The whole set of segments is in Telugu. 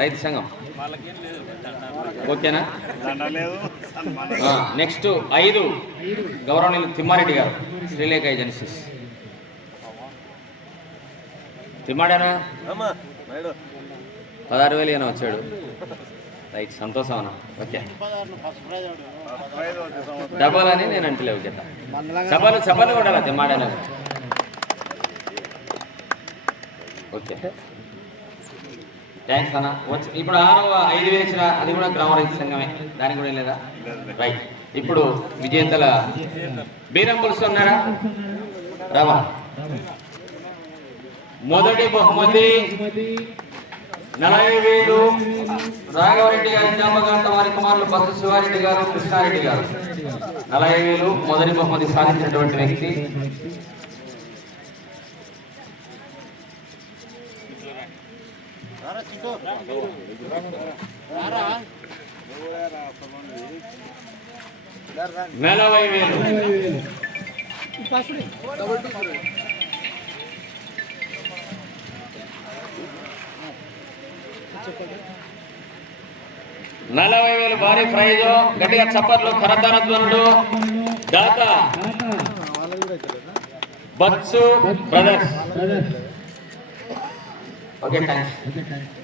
రైతు సంఘం. ఓకేనా? నెక్స్ట్ ఐదు గౌరవనీయులు తిమ్మారెడ్డి గారు శ్రీలేఖ ఏజెన్సీస్ తిమ్మాడేనా పదహారు వేలు ఏమైనా వచ్చాడు. రైట్ సంతోషం అన్న. ఓకే. డబల్ అని నేను అంటలేవు గిట్ట చపలు చపలు కూడా తిమ్మాడేనా ఓకే. థ్యాంక్స్ అన్న వచ్చి ఇప్పుడు ఆరో ఐదు వేసిన అది కూడా గ్రామ రైతు సంఘమే. దానికి కూడా లేదా? రైట్ ఇప్పుడు విజేతల బీరం పులుసు ఉన్నారా మొదటి బహుమతి నలభై వేలు రాఘవరెడ్డి గారి జ్ఞాపకార్థ వారి కుమారులు బస్సు శివారెడ్డి గారు కృష్ణారెడ్డి గారు. నలభై వేలు మొదటి బహుమతి సాధించినటువంటి వ్యక్తి. నలభై వేలు. నలభై వేలు భారీ ప్రైజ్. గట్టిగా చప్పట్లు కరతార ధ్వనులు దాత బత్సు బ్రదర్స్. ఓకే థ్యాంక్స్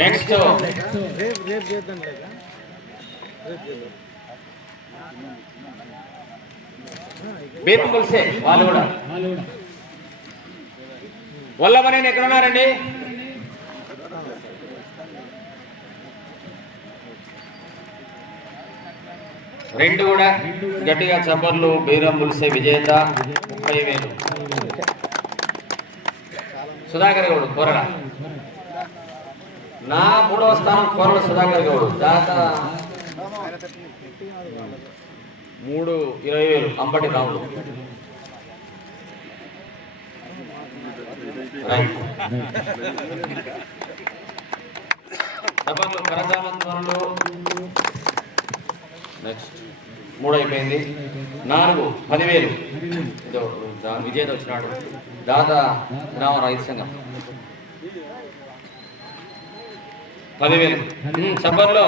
నెక్స్ట్ పులిసే వాళ్ళు కూడా. వల్లభనేని ఎక్కడ ఉన్నారండి రెండు కూడా గట్టిగా చప్పర్లు బీరం పులిసే విజేత ముప్పై వేలు. సుధాకర్ గౌడు కొరడ. నా మూడవ స్థానం కోరల సుధాకర్ గౌడ్. దాత మూడు ఇరవై వేలు అంబటి రాముడు. రైట్. డబ్బర్లు నెక్స్ట్. మూడు అయిపోయింది. నాలుగు పదివేలు. విజేత వచ్చినాడు. దాత రామ రైతు సంఘం. పదివేలు. ఉమ్, సబ్బర్లో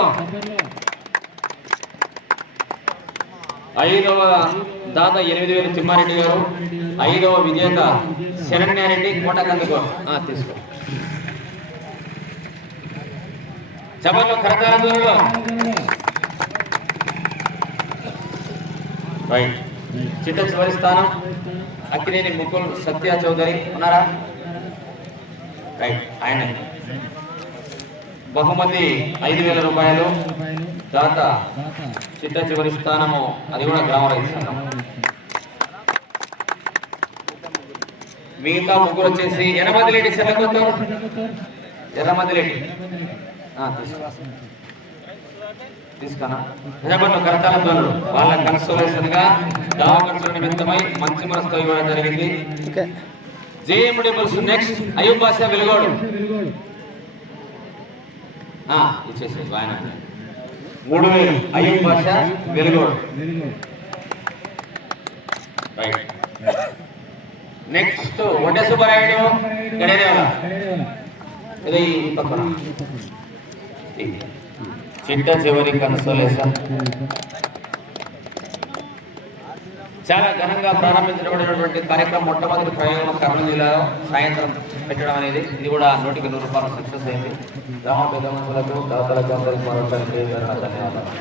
ఐదవ దాత ఎనిమిది వేలు తిమ్మారెడ్డి గారు ఐదవ విజేత శరణ్యారెడ్డి కోట కందుకో తీసుకో. సభలో కరతారంలో రైట్. చిట్ట చివరి స్థానం అక్కినేని ముకుల్ సత్య చౌదరి. ఉన్నారా? రైట్. ఆయన. బహుమతి ఐదు వేల రూపాయలు. దాత చిట్ట చివరి స్థానము అది కూడా గ్రామ రైతు సంఘం. మిగతా ముగ్గురు వచ్చేసి ఎర్రమదిలేటి సెలకొత్తు ఎర్రమదిలేటి ఆ, తీసుకో. తీసుకున్నా నిజాపట్ల కరతాల ధ్వనులు వాళ్ళ కన్సోలేషన్గా నిమిత్తమై మంచి మనసుతో ఇవ్వడం జరిగింది. JMD next Ayub Basha Velugodu. ఆ, ఇచ్చేసి ఆయన మూడు వేలు. అయ్యూబ్ బాషా వెలుగోడు. రైట్ నెక్స్ట్ వడ్డే సుబ్బారాయుడు గడేదేవల ఇది ఈ పక్కన. చిట్ట చివరి కన్సోలేషన్. చాలా ఘనంగా ప్రారంభించబడినటువంటి కార్యక్రమం మొట్టమొదటి ప్రయోగం కర్నూలు జిల్లాలో సాయంత్రం పెట్టడం అనేది. ఇది కూడా నూటికి నూరు రూపాయలు సక్సెస్ అయింది. గ్రామ పెద్ద మనుషులకు దాతలకు అందరికీ మరొకసారి ధన్యవాదాలు.